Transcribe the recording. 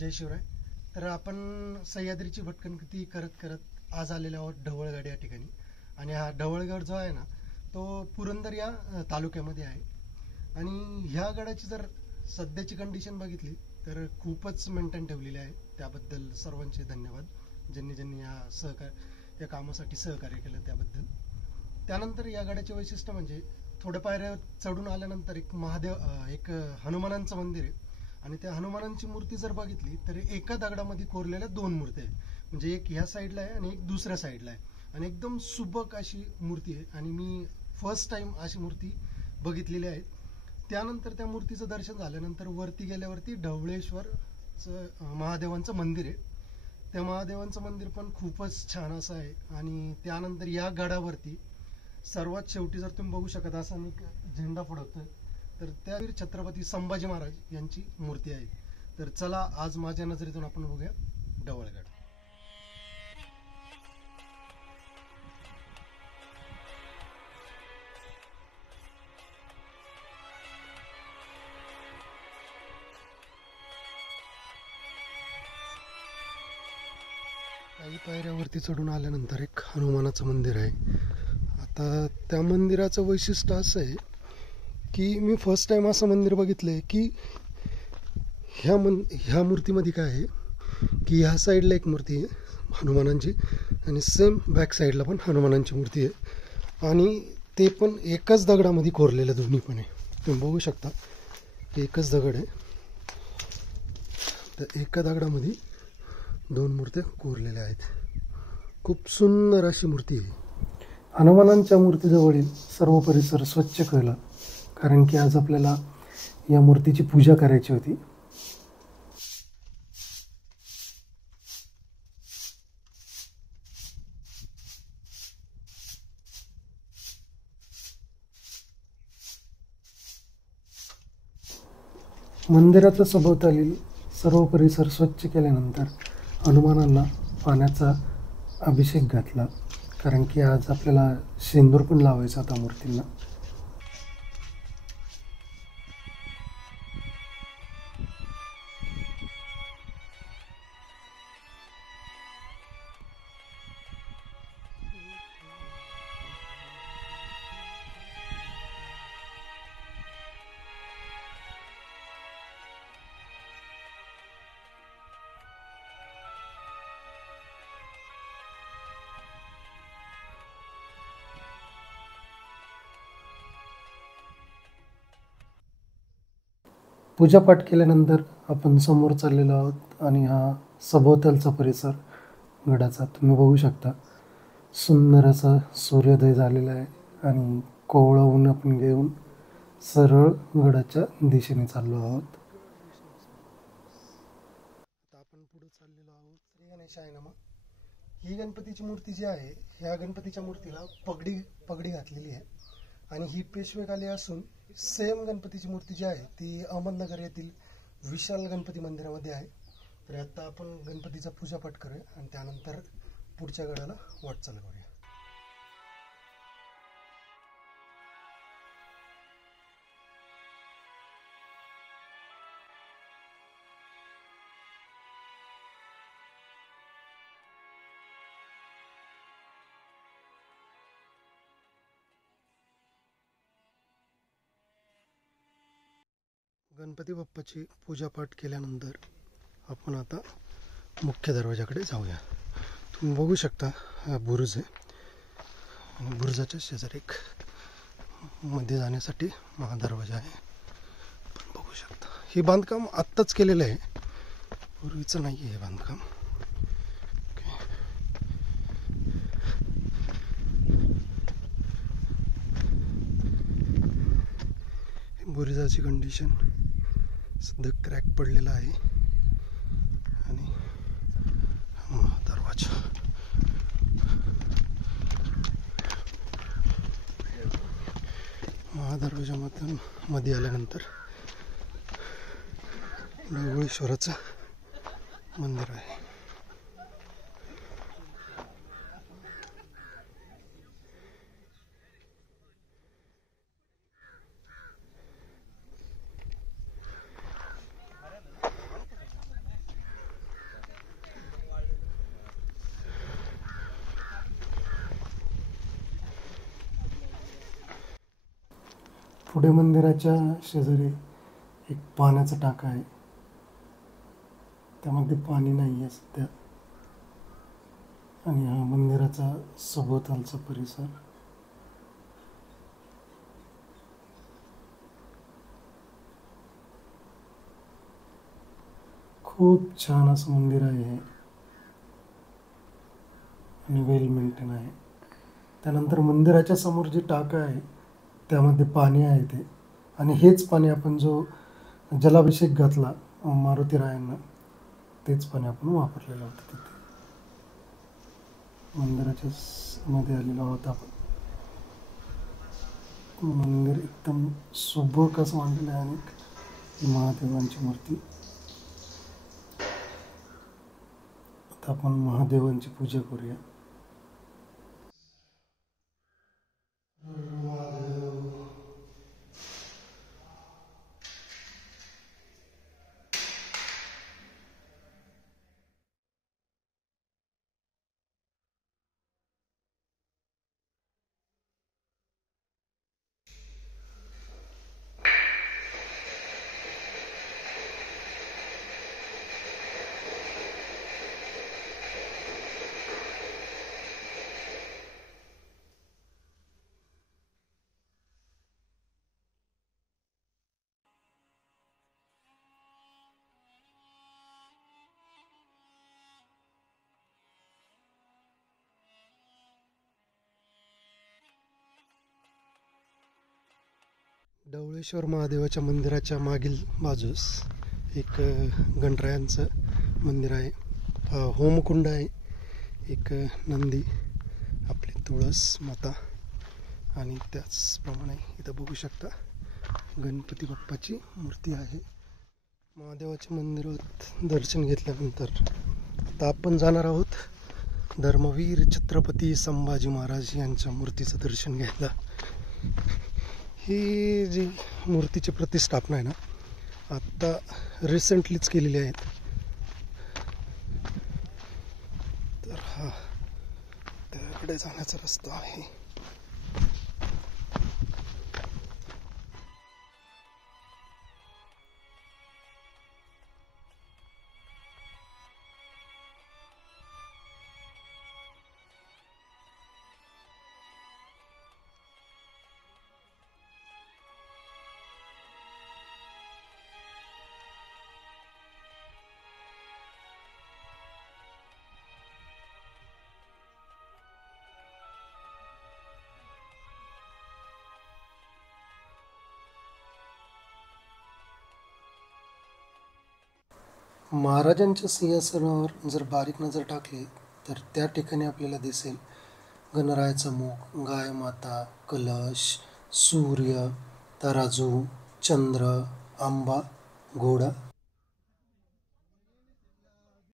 जय शिवराय. तर आपण सह्याद्रीची भटकंती करत करत आज आलेलो आहोत ढवळगड या ठिकाणी. आणि हा ढवळगड जो आहे ना, तो पुरंदर या तालुक्यामध्ये आहे. आणि ह्या गडाची जर सध्याची कंडिशन बघितली तर खूपच मेंटेन ठेवलेली आहे. त्याबद्दल सर्वांचे धन्यवाद, ज्यांनी ज्यांनी या कामासाठी सहकार्य केलं त्याबद्दल. त्यानंतर या गडाचे वैशिष्ट्य म्हणजे थोड्या पायऱ्या चढून आल्यानंतर एक हनुमानांचं मंदिर आहे. आणि त्या हनुमानांची मूर्ती जर बघितली तर एका दगडामध्ये कोरलेल्या दोन मूर्त्या आहेत. म्हणजे एक ह्या साईडला आहे आणि एक दुसऱ्या साईडला आहे. आणि एकदम सुबक अशी मूर्ती आहे आणि मी फर्स्ट टाइम अशी मूर्ती बघितलेली आहे. त्यानंतर त्या मूर्तीचं दर्शन झाल्यानंतर वरती गेल्यावरती ढवळेश्वरचं महादेवांचं मंदिर आहे. त्या महादेवांचं मंदिर पण खूपच छान असं आहे. आणि त्यानंतर या गडावरती सर्वात शेवटी जर तुम्ही बघू शकत असाल एक झेंडा फडकतोय, तर त्या छत्रपती संभाजी महाराज यांची मूर्ती आहे. तर चला आज माझ्या नजरेतून आपण बघूया ढवळगड. काही पायऱ्यावरती चढून आल्यानंतर एक हनुमानाचं मंदिर आहे. आता त्या मंदिराचं वैशिष्ट्य असं आहे की मी फर्स्ट टाइम असं मंदिर बघितलंय की ह्या मूर्तीमध्ये काय आहे की ह्या साईडला एक मूर्ती आहे हनुमानांची आणि सेम बॅक साईडला पण हनुमानांची मूर्ती आहे. आणि ते पण एकच दगडामध्ये कोरलेलं दोन्ही पण आहे. तुम्ही बघू शकता एकच दगड आहे, तर एका दगडामध्ये दोन मूर्त्या कोरलेल्या आहेत. खूप सुंदर अशी मूर्ती आहे. हनुमानांच्या मूर्तीजवळील सर्व परिसर स्वच्छ केला, कारण की आज आपल्याला या मूर्तीची पूजा करायची होती. मंदिराचा सभोवतालील सर्व परिसर स्वच्छ केल्यानंतर हनुमानांना पाण्याचा अभिषेक घातला, कारण की आज आपल्याला शेंदूर पण लावायचा होता मूर्तींना. पूजापाठ केल्यानंतर आपण समोर चाललेलो आहोत आणि हा सभोवतालचा परिसर गडाचा तुम्ही बघू शकता. सुंदर असा सूर्योदय झालेला आहे आणि कोवळं ऊन आपण घेऊन सरळ गडाच्या दिशेने चाललो आहोत. आपण पुढे चाललेलो आहोत. श्री गणेश आहे ना. ही गणपतीची मूर्ती जी आहे, ह्या गणपतीच्या मूर्तीला पगडी घातलेली आहे आणि ही पेशवेखाली असून सेम गणपतीची मूर्ती जी आहे ती अहमदनगर येथील विशाल गणपती मंदिरामध्ये आहे. तर आता आपण गणपतीचा पूजापाठ करूया आणि त्यानंतर पुढच्या गडाला वाटचाल करूया. गणपती बाप्पाची पूजापाठ केल्यानंतर आपण आता मुख्य दरवाजाकडे जाऊया. तुम्ही बघू शकता हा बुरुज आहे आणि बुरुजाच्या शेजारी एक मध्ये जाण्यासाठी महादरवाजा आहे. पण बघू शकता हे बांधकाम आत्ताच केलेलं आहे, पूर्वीचं नाही आहे हे बांधकाम. बुरुजाची कंडिशन सध्या क्रॅक पडलेला आहे आणि दरवाजा महादरवाजामधून मध्ये आल्यानंतर ढवळेश्वराचं मंदिर आहे. पुढे मंदिराच्या शेजारी एक पाण्याचा टाका आहे, त्यामध्ये पाणी नाही आहे सध्या. आणि हा मंदिराचा सभोवतालचा परिसर. खूप छान असं मंदिर आहे हे आणि वेल मेंटेन आहे. त्यानंतर मंदिराच्या समोर जी टाका आहे त्यामध्ये पाणी आहे ते, आणि हेच पाणी आपण जो जलाभिषेक घातला मारुतीरायांना, तेच पाणी आपण वापरलेलं होतं तिथे. मंदिराच्या मध्ये आलेलो आहोत आपण. मंदिर एकदम सुबक असं मांडलेलं आहे आणि महादेवांची मूर्ती. आता आपण महादेवांची पूजा करूया. ढवळेश्वर महादेवाच्या मंदिराच्या मागील बाजूस एक गणरायांचं मंदिर आहे. होमकुंड आहे, एक नंदी, आपली तुळस माता, आणि त्याचप्रमाणे इथं बघू शकता गणपती बाप्पाची मूर्ती आहे. महादेवाच्या मंदिरात दर्शन घेतल्यानंतर आता आपण जाणार आहोत धर्मवीर छत्रपती संभाजी महाराज यांच्या मूर्तीचं दर्शन घ्यायला. ही जी मूर्तीची प्रतिष्ठापना आहे ना, आत्ता रिसेंटलीच केलेली आहेत. तर हा त्याकडे जाण्याचा रस्ता आहे. महाराजांच्या सिंहासनावर जर बारीक नजर टाकली तर त्या ठिकाणी आपल्याला दिसेल गणरायाचा मुख, गाय माता, कलश, सूर्य, तराजू, चंद्र, आंबा, घोडा